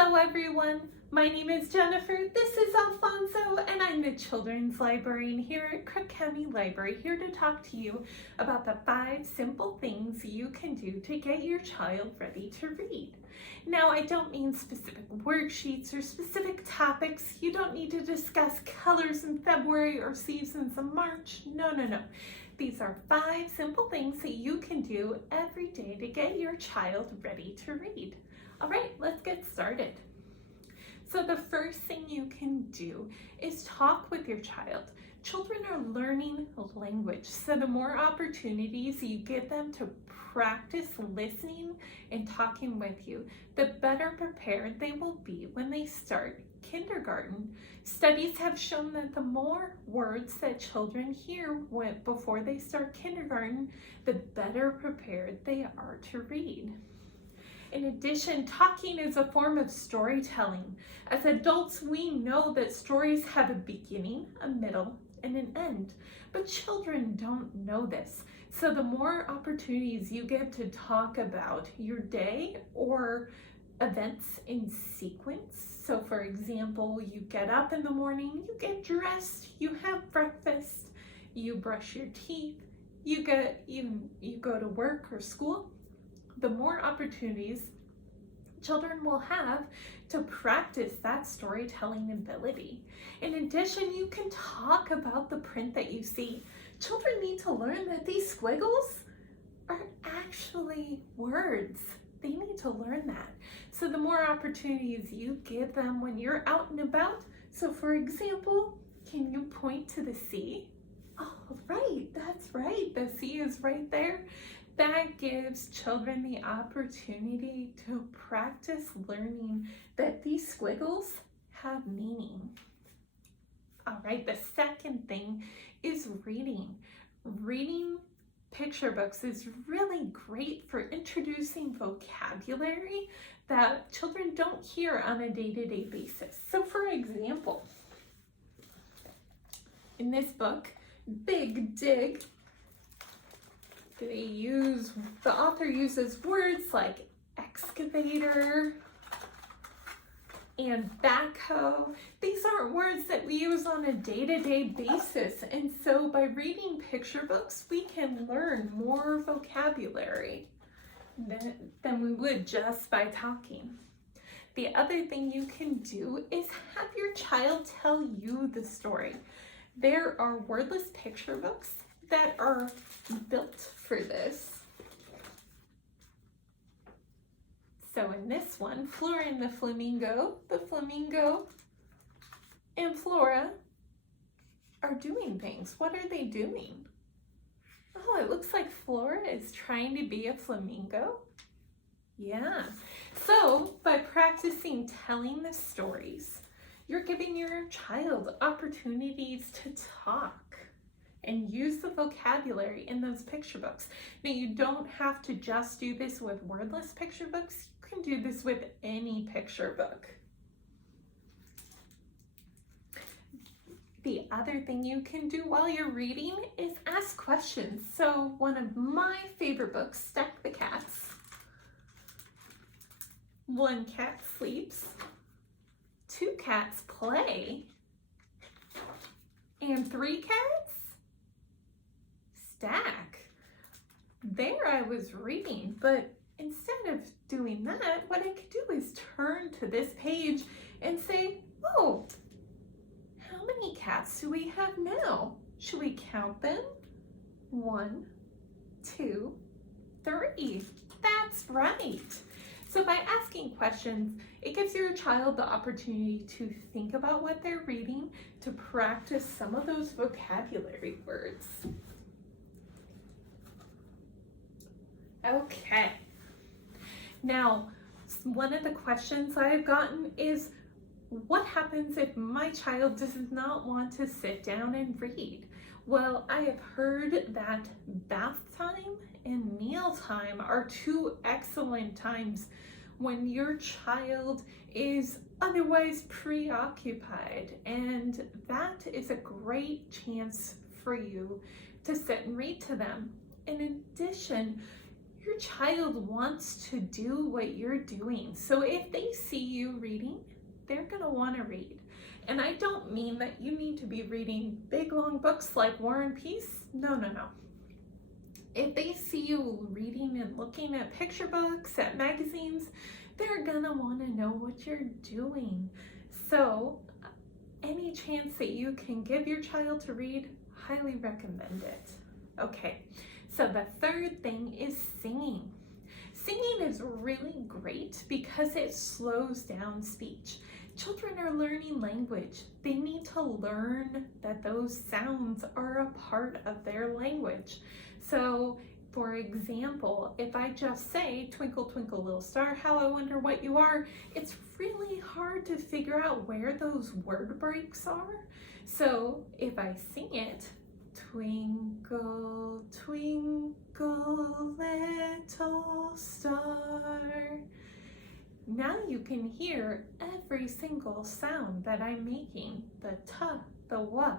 Hello everyone, my name is Jennifer, this is Alfonso, and I'm the Children's Librarian here at Crook County Library, here to talk to you about the 5 simple things you can do to get your child ready to read. Now, I don't mean specific worksheets or specific topics. You don't need to discuss colors in February or seasons in March. No. These are 5 simple things that you can do every day to get your child ready to read. All right, let's get started. So the first thing you can do is talk with your child. Children are learning language, so the more opportunities you give them to practice listening and talking with you, the better prepared they will be when they start kindergarten. Studies have shown that the more words that children hear before they start kindergarten, the better prepared they are to read. In addition, talking is a form of storytelling. As adults, we know that stories have a beginning, a middle, and an end, but children don't know this. So the more opportunities you get to talk about your day or events in sequence. So for example, you get up in the morning, you get dressed, you have breakfast, you brush your teeth, you go to work or school. The more opportunities children will have to practice that storytelling ability. In addition, you can talk about the print that you see. Children need to learn that these squiggles are actually words. They need to learn that. So the more opportunities you give them when you're out and about. So for example, can you point to the sea? Oh, right, that's right. The sea is right there. That gives children the opportunity to practice learning that these squiggles have meaning. All right, the second thing is reading. Reading picture books is really great for introducing vocabulary that children don't hear on a day-to-day basis. So for example, in this book, Big Dig, the author uses words like excavator and backhoe. These aren't words that we use on a day-to-day basis. And so by reading picture books, we can learn more vocabulary than we would just by talking. The other thing you can do is have your child tell you the story. There are wordless picture books that are built for this. So in this one, Flora and the flamingo and Flora are doing things. What are they doing? Oh, it looks like Flora is trying to be a flamingo. Yeah. So by practicing telling the stories, you're giving your child opportunities to talk and use the vocabulary in those picture books. Now, you don't have to just do this with wordless picture books. You can do this with any picture book. The other thing you can do while you're reading is ask questions. So one of my favorite books, Stack the Cats. 1 cat sleeps, 2 cats play, and 3 cats stack. There I was reading, but instead of doing that, what I could do is turn to this page and say, oh, how many cats do we have now? Should we count them? 1, 2, 3. That's right. So by asking questions, it gives your child the opportunity to think about what they're reading, to practice some of those vocabulary words. Okay. Now, one of the questions I've gotten is, what happens if my child does not want to sit down and read? Well, I have heard that bath time and meal time are 2 excellent times when your child is otherwise preoccupied, and that is a great chance for you to sit and read to them. In addition, your child wants to do what you're doing. So if they see you reading, they're gonna wanna read. And I don't mean that you need to be reading big long books like War and Peace. No, no, no. If they see you reading and looking at picture books, at magazines, they're gonna wanna know what you're doing. So any chance that you can give your child to read, highly recommend it. Okay, so the third thing is singing. Singing is really great because it slows down speech. Children are learning language. They need to learn that those sounds are a part of their language. So, for example, if I just say, twinkle, twinkle, little star, how I wonder what you are, it's really hard to figure out where those word breaks are. So if I sing it, twinkle, twinkle, little star, now you can hear every single sound that I'm making, the ta, the wa.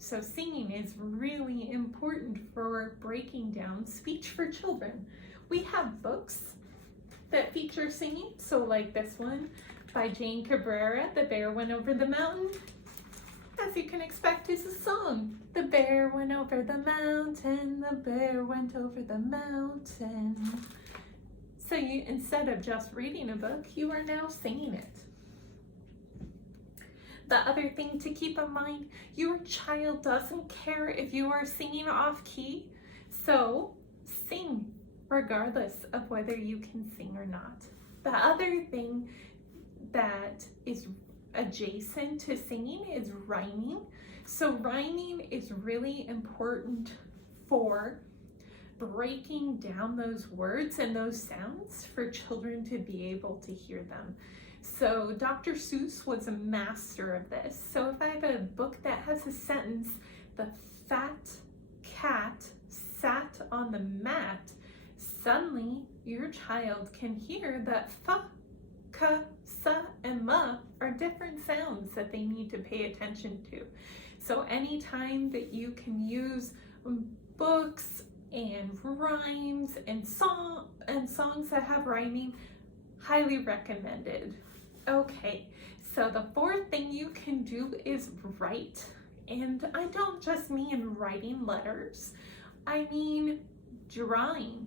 So singing is really important for breaking down speech for children. We have books that feature singing. So like this one by Jane Cabrera, The Bear Went Over the Mountain. As you can expect, is a song. The bear went over the mountain, the bear went over the mountain. So you, instead of just reading a book, you are now singing it. The other thing to keep in mind, your child doesn't care if you are singing off key, so sing regardless of whether you can sing or not. The other thing that is adjacent to singing is rhyming. So rhyming is really important for breaking down those words and those sounds for children to be able to hear them. So Dr. Seuss was a master of this. So if I have a book that has a sentence, the fat cat sat on the mat, suddenly your child can hear that fa, ka, sa, and ma are different sounds that they need to pay attention to. So anytime that you can use books and rhymes and songs that have rhyming, highly recommended. Okay, so the fourth thing you can do is write. And I don't just mean writing letters. I mean drawing,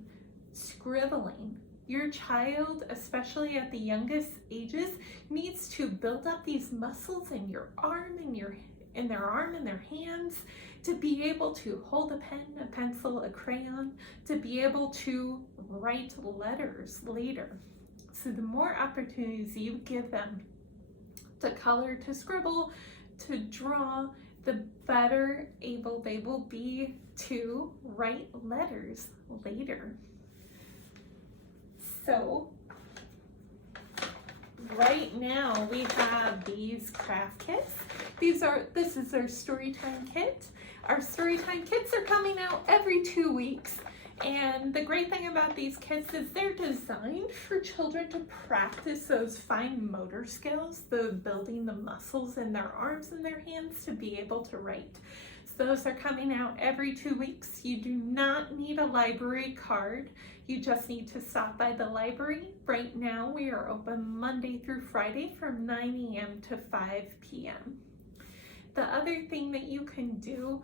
scribbling. Your child, especially at the youngest ages, needs to build up these muscles in your arm and their arm and their hands to be able to hold a pen, a pencil, a crayon, to be able to write letters later. So the more opportunities you give them to color, to scribble, to draw, the better able they will be to write letters later. So right now we have these craft kits. This is our Storytime kit. Our Storytime kits are coming out every 2 weeks. And the great thing about these kits is they're designed for children to practice those fine motor skills, the building the muscles in their arms and their hands to be able to write. So those are coming out every 2 weeks. You do not need a library card. You just need to stop by the library. Right now we are open Monday through Friday from 9 a.m. to 5 p.m. The other thing that you can do,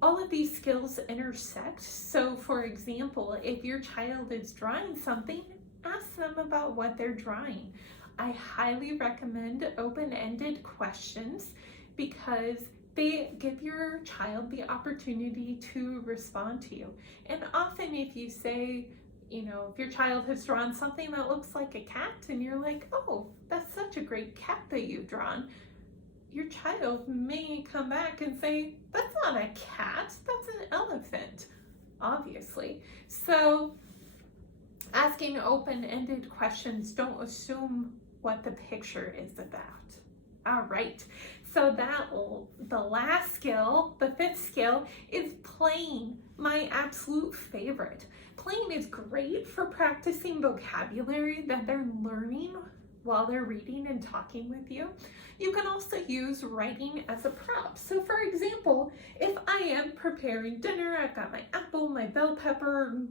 all of these skills intersect. So for example, if your child is drawing something, ask them about what they're drawing. I highly recommend open-ended questions because they give your child the opportunity to respond to you. And often if you say, if your child has drawn something that looks like a cat and you're like, oh, that's such a great cat that you've drawn, your child may come back and say, that's not a cat, that's an elephant, obviously. So asking open-ended questions, don't assume what the picture is about. All right, so the last skill, the fifth skill, is playing, my absolute favorite. Playing is great for practicing vocabulary that they're learning while they're reading and talking with you. You can also use writing as a prop. So for example, if I am preparing dinner, I've got my apple, my bell pepper,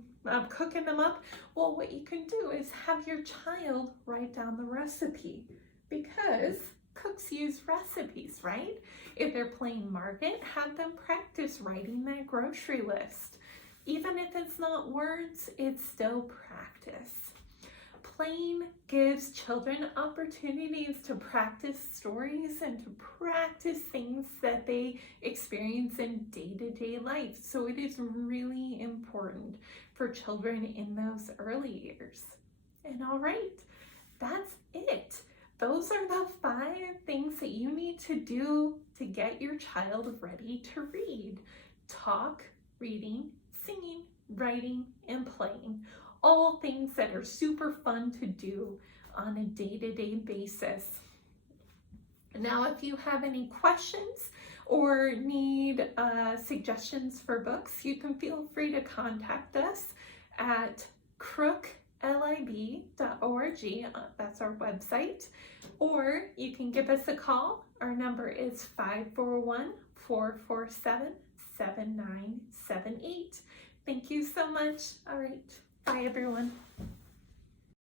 cooking them up, well, what you can do is have your child write down the recipe, because cooks use recipes, right? If they're playing market, have them practice writing that grocery list. Even if it's not words, it's still practice. Playing gives children opportunities to practice stories and to practice things that they experience in day-to-day life. So it is really important for children in those early years. And all right, that's it. Those are the 5 things that you need to do to get your child ready to read. Talk, reading, singing, writing, and playing. All things that are super fun to do on a day-to-day basis. Now, if you have any questions or need suggestions for books, you can feel free to contact us at crooklib.org. That's our website. Or you can give us a call. Our number is 541-447-7978. Thank you so much. All right. Bye, everyone.